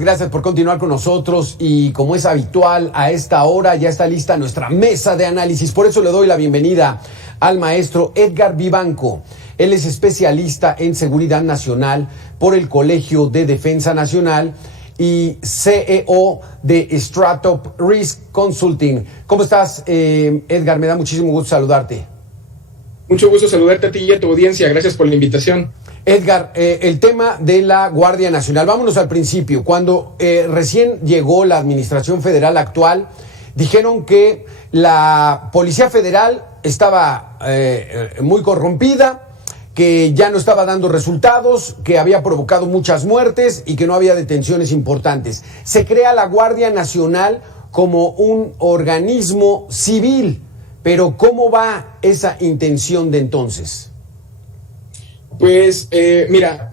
Gracias por continuar con nosotros y como es habitual a esta hora ya está lista nuestra mesa de análisis. Por eso le doy la bienvenida al maestro Edgar Vivanco. Él es especialista en seguridad nacional por el Colegio de Defensa Nacional y CEO de Stratop Risk Consulting. ¿Cómo estás, Edgar? Me da muchísimo gusto saludarte. Mucho gusto saludarte a ti y a tu audiencia. Gracias por la invitación. Edgar, el tema de la Guardia Nacional. Vámonos al principio. Cuando recién llegó la administración federal actual, dijeron que la Policía Federal estaba muy corrompida, que ya no estaba dando resultados, que había provocado muchas muertes y que no había detenciones importantes. Se crea la Guardia Nacional como un organismo civil, pero ¿cómo va esa intención de entonces? Pues mira,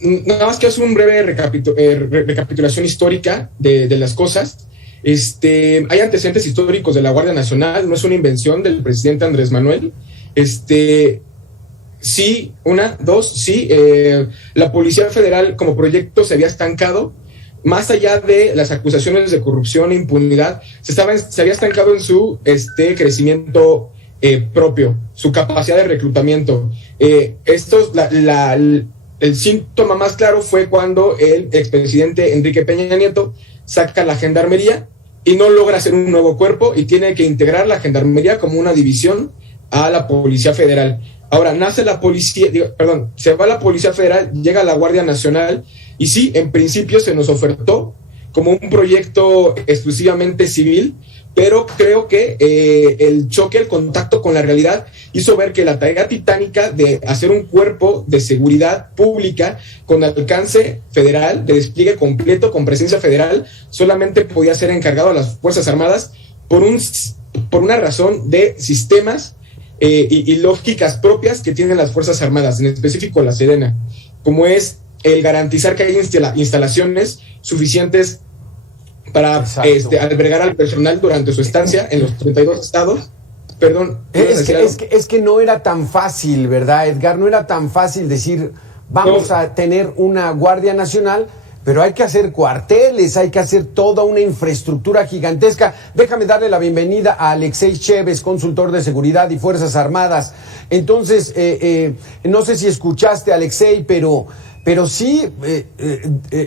nada más que hacer un breve recapitulación histórica de las cosas. Hay antecedentes históricos de la Guardia Nacional, no es una invención del presidente Andrés Manuel. Sí, la Policía Federal como proyecto se había estancado, más allá de las acusaciones de corrupción e impunidad, se había estancado en su crecimiento propio, su capacidad de reclutamiento. El síntoma más claro fue cuando el expresidente Enrique Peña Nieto saca la gendarmería y no logra hacer un nuevo cuerpo y tiene que integrar la gendarmería como una división a la Policía Federal. Ahora se va la Policía Federal, llega la Guardia Nacional y sí, en principio se nos ofertó como un proyecto exclusivamente civil, pero creo que el contacto con la realidad hizo ver que la tarea titánica de hacer un cuerpo de seguridad pública con alcance federal, de despliegue completo, con presencia federal, solamente podía ser encargado a las Fuerzas Armadas por una razón de sistemas y lógicas propias que tienen las Fuerzas Armadas, en específico la Sedena, como es el garantizar que hay instalaciones suficientes para albergar al personal durante su estancia en los 32 estados. Perdón. Es que no era tan fácil, ¿verdad, Edgar? No era tan fácil decir, vamos a tener una Guardia Nacional, pero hay que hacer cuarteles, hay que hacer toda una infraestructura gigantesca. Déjame darle la bienvenida a Alexei Chévez, consultor de seguridad y Fuerzas Armadas. Entonces, no sé si escuchaste, Alexei, pero sí,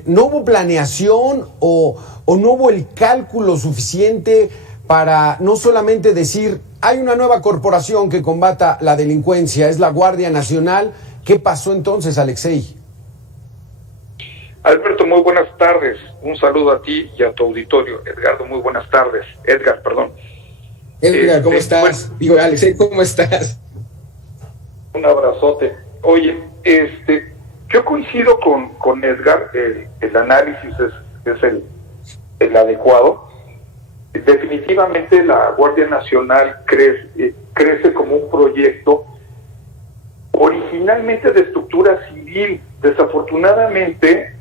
no hubo planeación o no hubo el cálculo suficiente para no solamente decir, hay una nueva corporación que combata la delincuencia, es la Guardia Nacional. ¿Qué pasó entonces, Alexei? Alberto, muy buenas tardes. Un saludo a ti y a tu auditorio. Edgardo, muy buenas tardes. Edgar, perdón. Edgar, ¿cómo estás? Digo, Alexei, ¿cómo estás? Un abrazote. Oye, yo coincido con Edgar, el análisis es el adecuado. Definitivamente la Guardia Nacional crece como un proyecto originalmente de estructura civil. Desafortunadamente,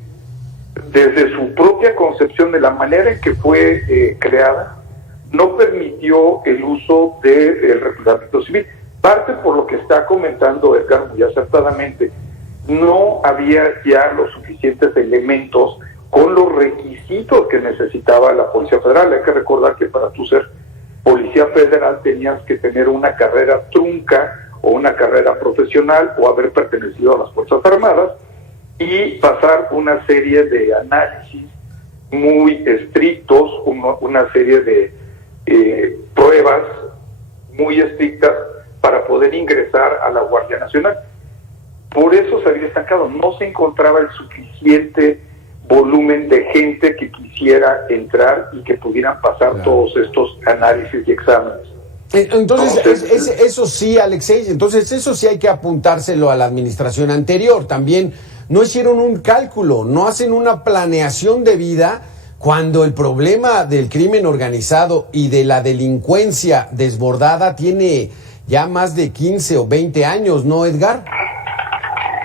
desde su propia concepción, de la manera en que fue creada, no permitió el uso del reclutamiento civil. Parte por lo que está comentando Edgar muy acertadamente. No había ya los suficientes elementos con los requisitos que necesitaba la Policía Federal. Hay que recordar que para tú ser Policía Federal tenías que tener una carrera trunca o una carrera profesional o haber pertenecido a las Fuerzas Armadas y pasar una serie de análisis muy estrictos, una serie de pruebas muy estrictas para poder ingresar a la Guardia Nacional. Por eso se había estancado, no se encontraba el suficiente volumen de gente que quisiera entrar y que pudieran pasar todos estos análisis y exámenes. Entonces, eso sí, Alexei, entonces eso sí hay que apuntárselo a la administración anterior. También no hicieron un cálculo, no hacen una planeación debida cuando el problema del crimen organizado y de la delincuencia desbordada tiene ya más de 15 o 20 años, ¿no, Edgar?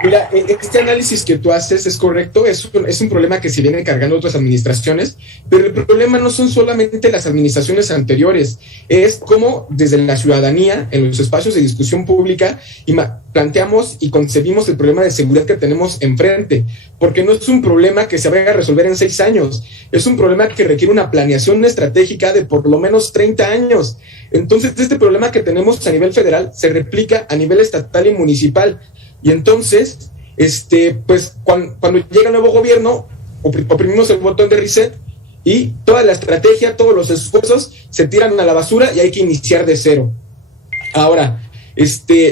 Mira, este análisis que tú haces es correcto, es un problema que se viene cargando otras administraciones, pero el problema no son solamente las administraciones anteriores, es cómo desde la ciudadanía, en los espacios de discusión pública, planteamos y concebimos el problema de seguridad que tenemos enfrente, porque no es un problema que se vaya a resolver en 6 años, es un problema que requiere una planeación estratégica de por lo menos 30 años. Entonces, este problema que tenemos a nivel federal se replica a nivel estatal y municipal. Y entonces, pues cuando llega el nuevo gobierno, oprimimos el botón de reset y toda la estrategia, todos los esfuerzos se tiran a la basura y hay que iniciar de cero. Ahora,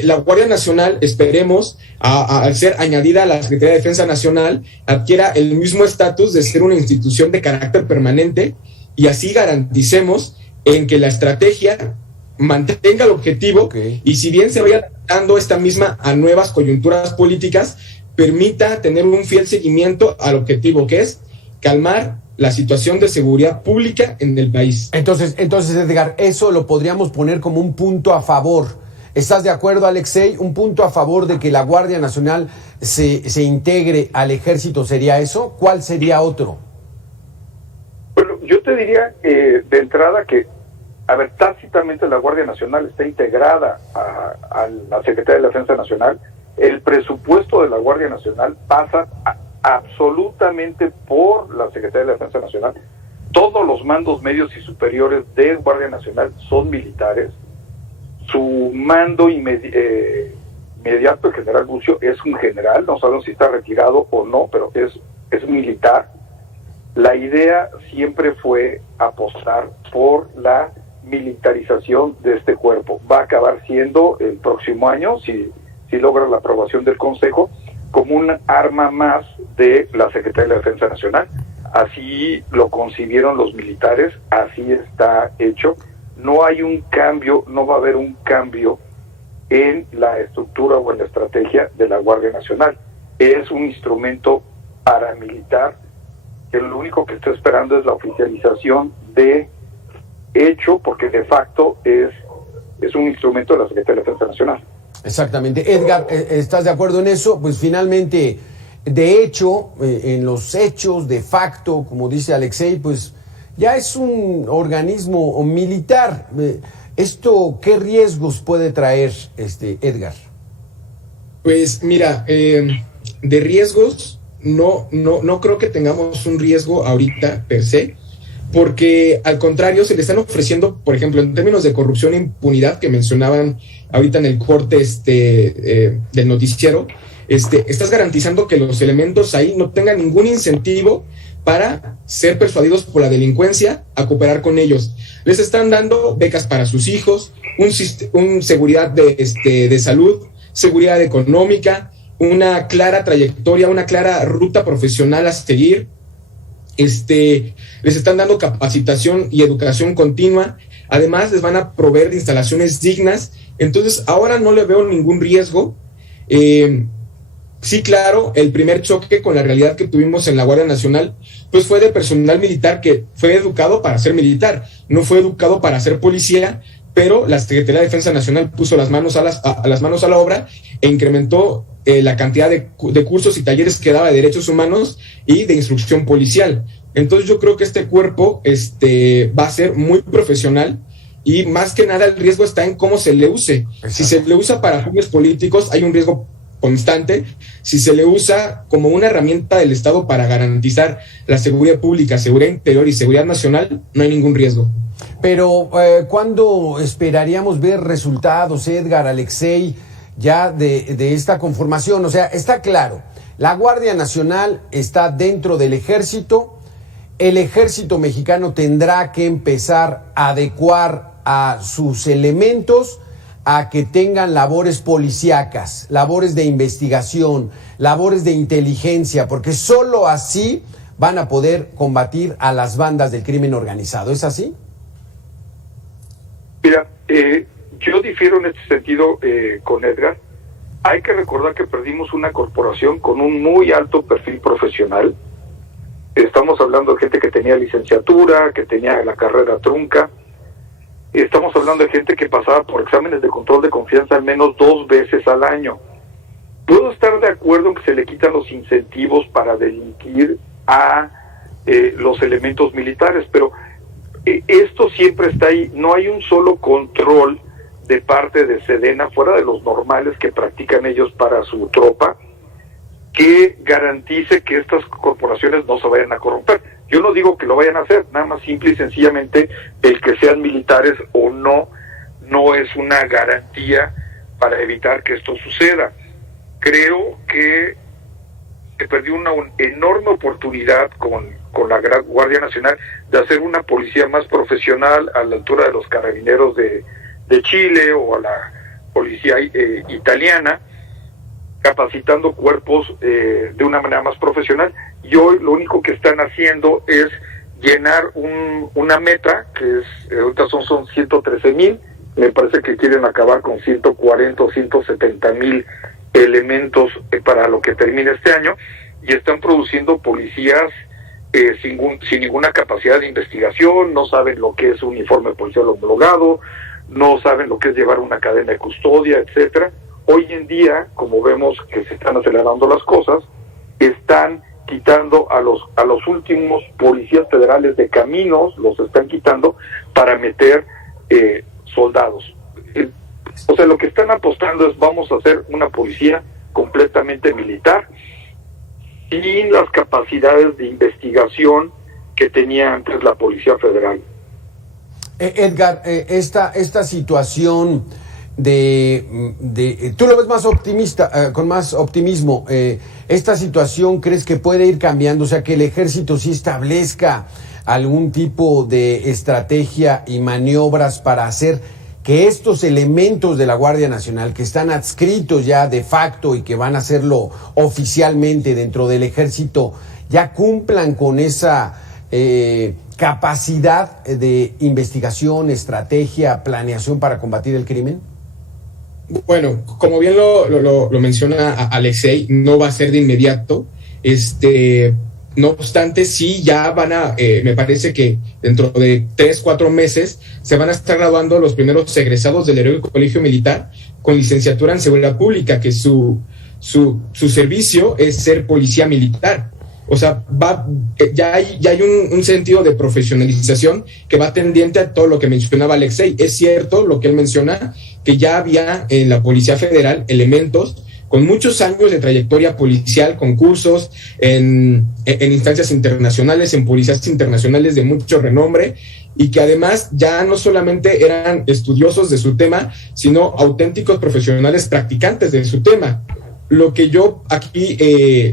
la Guardia Nacional, esperemos, al ser añadida a la Secretaría de Defensa Nacional, adquiera el mismo estatus de ser una institución de carácter permanente y así garanticemos en que la estrategia mantenga el objetivo, y si bien se vaya dando esta misma a nuevas coyunturas políticas, permita tener un fiel seguimiento al objetivo, que es calmar la situación de seguridad pública en el país. Entonces, Edgar, eso lo podríamos poner como un punto a favor. ¿Estás de acuerdo, Alexei? ¿Un punto a favor de que la Guardia Nacional se integre al Ejército sería eso? ¿Cuál sería otro? Bueno, yo te diría de entrada que, a ver, tácitamente la Guardia Nacional está integrada a la Secretaría de Defensa Nacional. El presupuesto de la Guardia Nacional pasa absolutamente por la Secretaría de Defensa Nacional. Todos los mandos medios y superiores de Guardia Nacional son militares. Su mando inmediato, el general Bucio, es un general, no sabemos si está retirado o no, pero es militar. La idea siempre fue apostar por la militarización de este cuerpo. Va a acabar siendo el próximo año, si logra la aprobación del Consejo, como un arma más de la Secretaría de Defensa Nacional. Así lo concibieron los militares, así está hecho. No hay un cambio, no va a haber un cambio en la estructura o en la estrategia de la Guardia Nacional. Es un instrumento paramilitar que lo único que está esperando es la oficialización de hecho, porque de facto es un instrumento de la Secretaría de Defensa Nacional. Exactamente. Edgar, ¿estás de acuerdo en eso? Pues finalmente, de hecho, en los hechos, de facto, como dice Alexei, pues ya es un organismo militar. ¿Esto qué riesgos puede traer, Edgar? Pues mira, de riesgos no creo que tengamos un riesgo ahorita per se, porque al contrario se le están ofreciendo, por ejemplo, en términos de corrupción e impunidad que mencionaban ahorita en el corte del noticiero, estás garantizando que los elementos ahí no tengan ningún incentivo para ser persuadidos por la delincuencia a cooperar con ellos. Les están dando becas para sus hijos, un seguridad de salud, seguridad económica, una clara trayectoria, una clara ruta profesional a seguir. Les están dando capacitación y educación continua. Además, les van a proveer de instalaciones dignas. Entonces, ahora no le veo ningún riesgo. Sí, claro, el primer choque con la realidad que tuvimos en la Guardia Nacional, pues fue de personal militar que fue educado para ser militar, no fue educado para ser policía, pero la Secretaría de Defensa Nacional puso las manos a la obra e incrementó la cantidad de cursos y talleres que daba de derechos humanos y de instrucción policial. Entonces yo creo que este cuerpo va a ser muy profesional y más que nada el riesgo está en cómo se le use. Exacto. Si se le usa para fines políticos hay un riesgo constante. Si se le usa como una herramienta del Estado para garantizar la seguridad pública, seguridad interior y seguridad nacional, no hay ningún riesgo. Pero, ¿cuándo esperaríamos ver resultados, Edgar, Alexei, ya de esta conformación? O sea, está claro, la Guardia Nacional está dentro del Ejército, el Ejército mexicano tendrá que empezar a adecuar a sus elementos a que tengan labores policíacas, labores de investigación, labores de inteligencia, porque solo así van a poder combatir a las bandas del crimen organizado. ¿Es así? Mira, yo difiero en este sentido con Edgar. Hay que recordar que perdimos una corporación con un muy alto perfil profesional. Estamos hablando de gente que tenía licenciatura, que tenía la carrera trunca. Estamos hablando de gente que pasaba por exámenes de control de confianza al menos 2 veces al año. Puedo estar de acuerdo en que se le quitan los incentivos para delinquir a los elementos militares, pero esto siempre está ahí. No hay un solo control de parte de Sedena, fuera de los normales que practican ellos para su tropa, que garantice que estas corporaciones no se vayan a corromper. Yo no digo que lo vayan a hacer, nada más simple y sencillamente el que sean militares o no es una garantía para evitar que esto suceda. Creo que se perdió una enorme oportunidad con la Gran Guardia Nacional de hacer una policía más profesional a la altura de los carabineros de Chile o a la policía italiana, capacitando cuerpos de una manera más profesional, y hoy lo único que están haciendo es llenar una meta que es, ahorita son 113,000, me parece que quieren acabar con 140 o 170,000 elementos para lo que termine este año, y están produciendo policías sin ninguna capacidad de investigación, no saben lo que es un uniforme policial homologado, no saben lo que es llevar una cadena de custodia, etcétera. Hoy en día, como vemos que se están acelerando las cosas, están quitando a los últimos policías federales de caminos, los están quitando para meter soldados. O sea, lo que están apostando es: vamos a hacer una policía completamente militar, sin las capacidades de investigación que tenía antes la Policía Federal. Edgar, esta situación tú lo ves más optimista, con más optimismo. ¿Esta situación crees que puede ir cambiando? O sea, que el ejército sí establezca algún tipo de estrategia y maniobras para hacer que estos elementos de la Guardia Nacional, que están adscritos ya de facto y que van a hacerlo oficialmente dentro del ejército, ya cumplan con esa capacidad de investigación, estrategia, planeación para combatir el crimen? Bueno, como bien lo menciona Alexei, no va a ser de inmediato. No obstante, sí ya van a, me parece que dentro de 3-4 meses se van a estar graduando los primeros egresados del Heroico Colegio Militar con licenciatura en Seguridad Pública, que su servicio es ser policía militar. O sea, ya hay un sentido de profesionalización que va tendiente a todo lo que mencionaba Alexei. Es cierto lo que él menciona, que ya había en la Policía Federal elementos con muchos años de trayectoria policial, con cursos en instancias internacionales, en policías internacionales de mucho renombre, y que además ya no solamente eran estudiosos de su tema, sino auténticos profesionales practicantes de su tema. Lo que yo aquí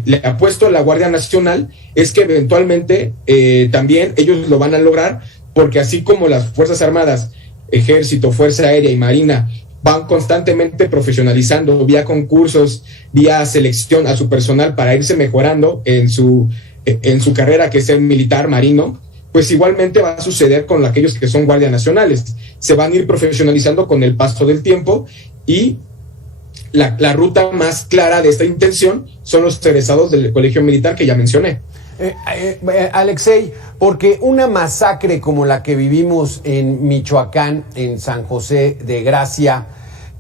le apuesto a la Guardia Nacional es que eventualmente también ellos lo van a lograr, porque así como las Fuerzas Armadas, Ejército, Fuerza Aérea y Marina van constantemente profesionalizando vía concursos, vía selección a su personal para irse mejorando en su carrera, que es el militar marino, pues igualmente va a suceder con aquellos que son guardias nacionales. Se van a ir profesionalizando con el paso del tiempo, y la ruta más clara de esta intención son los egresados del Colegio Militar que ya mencioné. Alexei, porque una masacre como la que vivimos en Michoacán, en San José de Gracia,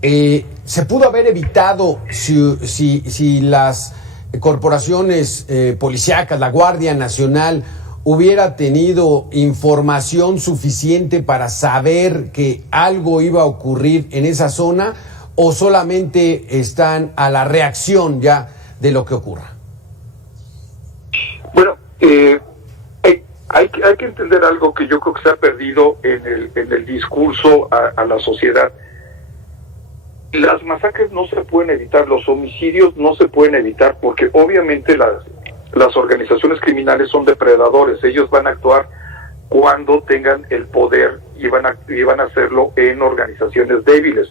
se pudo haber evitado si las corporaciones policíacas, la Guardia Nacional, hubiera tenido información suficiente para saber que algo iba a ocurrir en esa zona, o solamente están a la reacción ya de lo que ocurra. Bueno, hay que entender algo que yo creo que se ha perdido en el discurso a la sociedad. Las masacres no se pueden evitar, los homicidios no se pueden evitar, porque obviamente las organizaciones criminales son depredadores. Ellos van a actuar cuando tengan el poder y van a hacerlo en organizaciones débiles.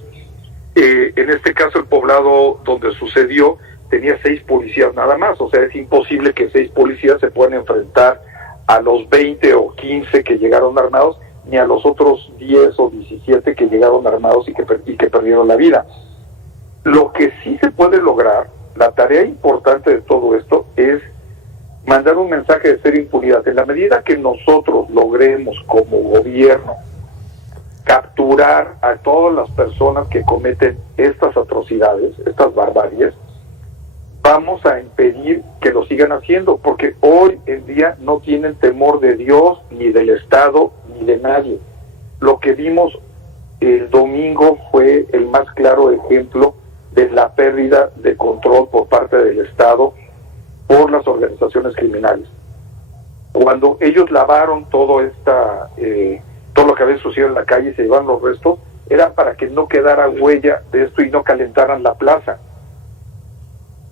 En este caso, el poblado donde sucedió tenía 6 policías nada más. O sea, es imposible que 6 policías se puedan enfrentar a los 20 o 15 que llegaron armados, ni a los otros 10 o 17 que llegaron armados y que perdieron la vida. Lo que sí se puede lograr, la tarea importante de todo esto, es mandar un mensaje de cero impunidad. En la medida que nosotros logremos como gobierno capturar a todas las personas que cometen estas atrocidades, estas barbaries, vamos a impedir que lo sigan haciendo, porque hoy en día no tienen temor de Dios, ni del Estado, ni de nadie. Lo que vimos el domingo fue el más claro ejemplo de la pérdida de control por parte del Estado por las organizaciones criminales. Cuando ellos lavaron todo lo que había sucedido en la calle y se llevaron los restos, era para que no quedara huella de esto y no calentaran la plaza.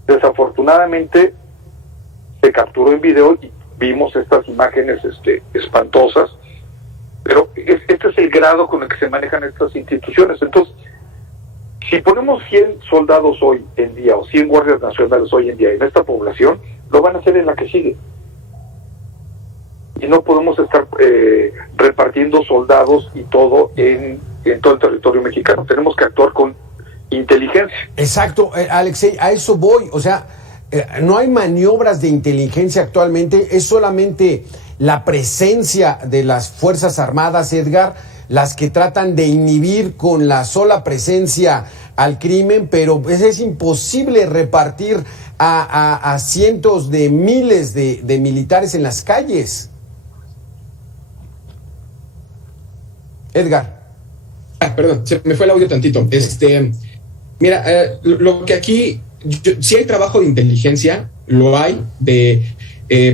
Desafortunadamente se capturó en video y vimos estas imágenes espantosas, pero este es el grado con el que se manejan estas instituciones. Entonces, si ponemos 100 soldados hoy en día o 100 guardias nacionales hoy en día en esta población, lo van a hacer en la que sigue. Y no podemos estar repartiendo soldados y todo en todo el territorio mexicano. Tenemos que actuar con inteligencia. Exacto, Alexei, a eso voy. O sea, no hay maniobras de inteligencia actualmente, es solamente la presencia de las Fuerzas Armadas, Edgar, las que tratan de inhibir con la sola presencia al crimen, pero es imposible repartir a cientos de miles de militares en las calles. Edgar. Perdón, se me fue el audio tantito. Mira, lo que aquí, sí hay trabajo de inteligencia, lo hay,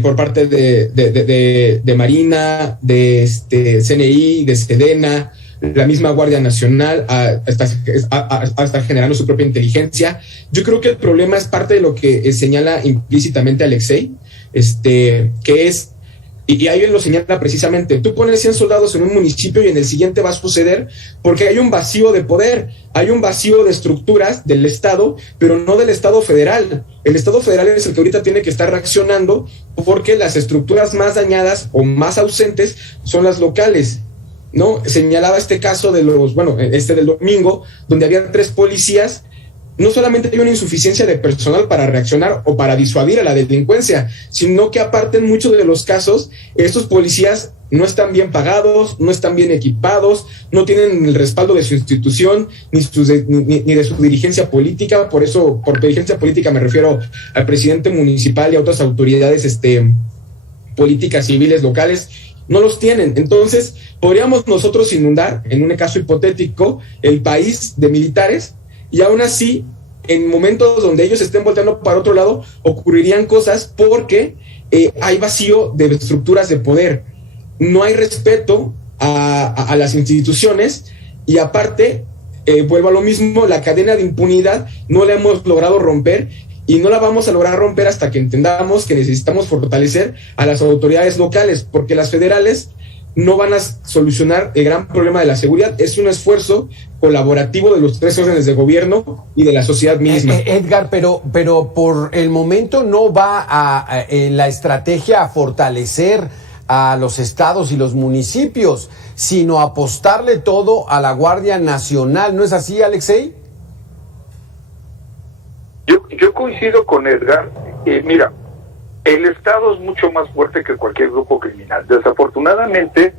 por parte de Marina, de CNI, de Sedena, la misma Guardia Nacional, hasta generando su propia inteligencia. Yo creo que el problema es parte de lo que señala implícitamente Alexei, que es, y ahí lo señala precisamente, tú pones 100 soldados en un municipio y en el siguiente va a suceder porque hay un vacío de poder, hay un vacío de estructuras del Estado, pero no del Estado federal. El Estado federal es el que ahorita tiene que estar reaccionando porque las estructuras más dañadas o más ausentes son las locales, ¿no? Señalaba este caso del domingo, donde había 3 policías. No solamente hay una insuficiencia de personal para reaccionar o para disuadir a la delincuencia, sino que aparte en muchos de los casos, estos policías no están bien pagados, no están bien equipados, no tienen el respaldo de su institución, ni de su dirigencia política. Por eso, por dirigencia política me refiero al presidente municipal y a otras autoridades políticas civiles locales. No los tienen. Entonces, podríamos nosotros inundar, en un caso hipotético, el país de militares, y aún así, en momentos donde ellos estén volteando para otro lado, ocurrirían cosas porque hay vacío de estructuras de poder. No hay respeto a las instituciones y aparte, vuelvo a lo mismo, la cadena de impunidad no la hemos logrado romper y no la vamos a lograr romper hasta que entendamos que necesitamos fortalecer a las autoridades locales, porque las federales no van a solucionar el gran problema de la seguridad. Es un esfuerzo colaborativo de los 3 órdenes de gobierno y de la sociedad misma. Edgar, pero por el momento no va la estrategia a fortalecer a los estados y los municipios, sino apostarle todo a la Guardia Nacional. ¿No es así, Alexei? Yo coincido con Edgar. Mira, el Estado es mucho más fuerte que cualquier grupo criminal. Desafortunadamente,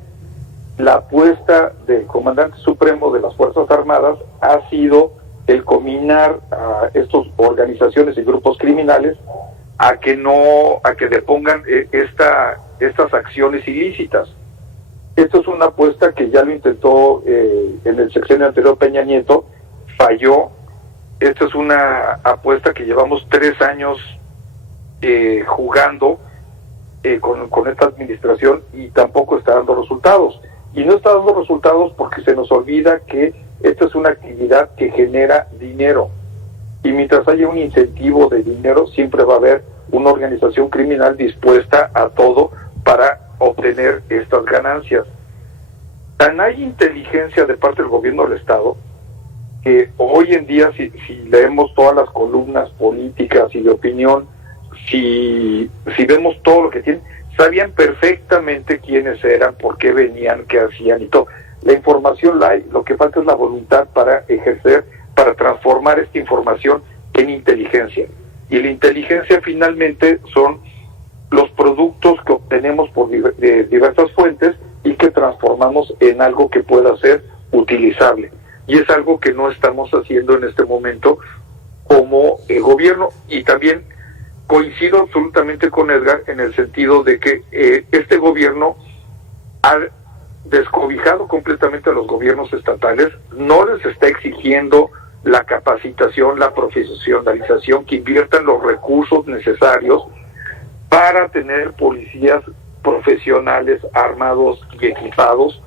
la apuesta del comandante supremo de las Fuerzas Armadas ha sido el combinar a estas organizaciones y grupos criminales a que depongan estas acciones ilícitas. Esto es una apuesta que ya lo intentó en el sexenio anterior Peña Nieto, falló. Esta es una apuesta que llevamos 3 años jugando con esta administración y tampoco está dando resultados. Y no está dando resultados porque se nos olvida que esta es una actividad que genera dinero. Y mientras haya un incentivo de dinero, siempre va a haber una organización criminal dispuesta a todo para obtener estas ganancias. Tan hay inteligencia de parte del gobierno del Estado que hoy en día, si leemos todas las columnas políticas y de opinión, si vemos todo lo que tienen, sabían perfectamente quiénes eran, por qué venían, qué hacían y todo. La información la hay, lo que falta es la voluntad para ejercer, para transformar esta información en inteligencia. Y la inteligencia finalmente son los productos que obtenemos por de diversas fuentes y que transformamos en algo que pueda ser utilizable. Y es algo que no estamos haciendo en este momento como el gobierno. Y también coincido absolutamente con Edgar en el sentido de que este gobierno ha descobijado completamente a los gobiernos estatales, no les está exigiendo la capacitación, la profesionalización, que inviertan los recursos necesarios para tener policías profesionales, armados y equipados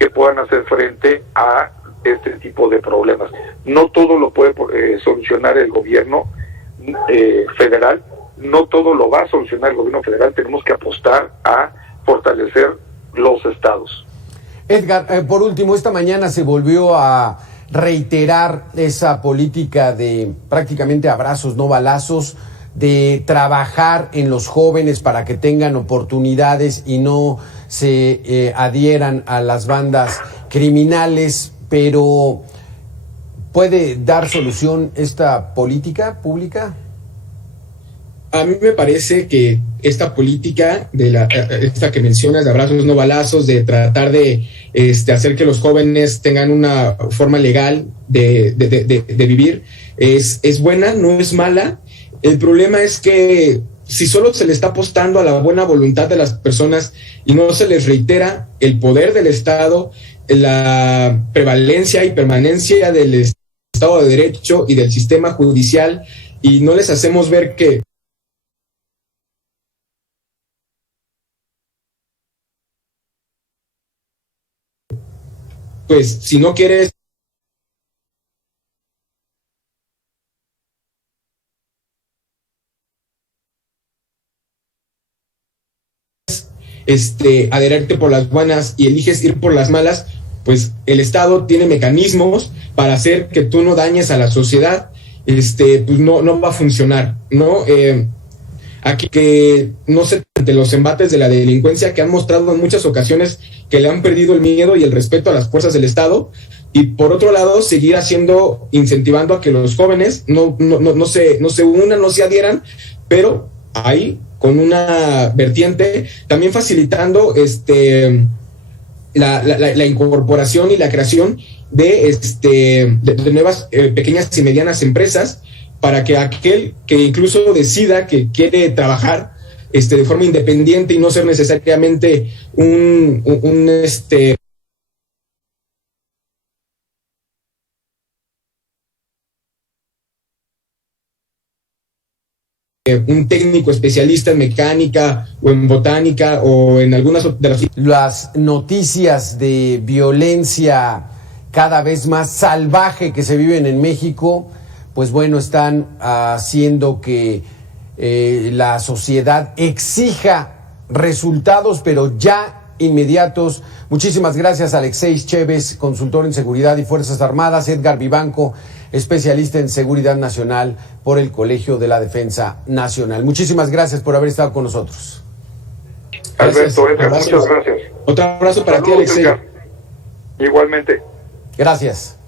que puedan hacer frente a este tipo de problemas. No todo lo puede solucionar el gobierno federal, no todo lo va a solucionar el gobierno federal, tenemos que apostar a fortalecer los estados. Edgar, por último, esta mañana se volvió a reiterar esa política de prácticamente abrazos, no balazos, de trabajar en los jóvenes para que tengan oportunidades y no se adhieran a las bandas criminales, pero ¿puede dar solución esta política pública? A mí me parece que esta política, esta que mencionas, de abrazos no balazos, de tratar de hacer que los jóvenes tengan una forma legal de vivir, es buena, no es mala. El problema es que si solo se le está apostando a la buena voluntad de las personas y no se les reitera el poder del Estado, la prevalencia y permanencia del Estado de Derecho y del sistema judicial, y no les hacemos ver que pues si no quieres adherirte por las buenas y eliges ir por las malas, pues el Estado tiene mecanismos para hacer que tú no dañes a la sociedad, pues no va a funcionar, ¿no? Aquí que no se ante los embates de la delincuencia, que han mostrado en muchas ocasiones que le han perdido el miedo y el respeto a las fuerzas del Estado, y por otro lado seguir incentivando a que los jóvenes no se unan, no se adhieran, pero ahí con una vertiente también facilitando la incorporación y la creación de nuevas pequeñas y medianas empresas, para que aquel que incluso decida que quiere trabajar de forma independiente y no ser necesariamente un técnico especialista en mecánica o en botánica o en algunas de las noticias de violencia cada vez más salvaje que se viven en México, pues bueno, están haciendo que la sociedad exija resultados, pero ya inmediatos. Muchísimas gracias, Alexei Chévez, consultor en seguridad y Fuerzas Armadas, Edgar Vivanco, especialista en seguridad nacional por el Colegio de la Defensa Nacional. Muchísimas gracias por haber estado con nosotros. Alberto, Edgar, muchas gracias. Otro abrazo para ti, Alexei. Igualmente. Gracias.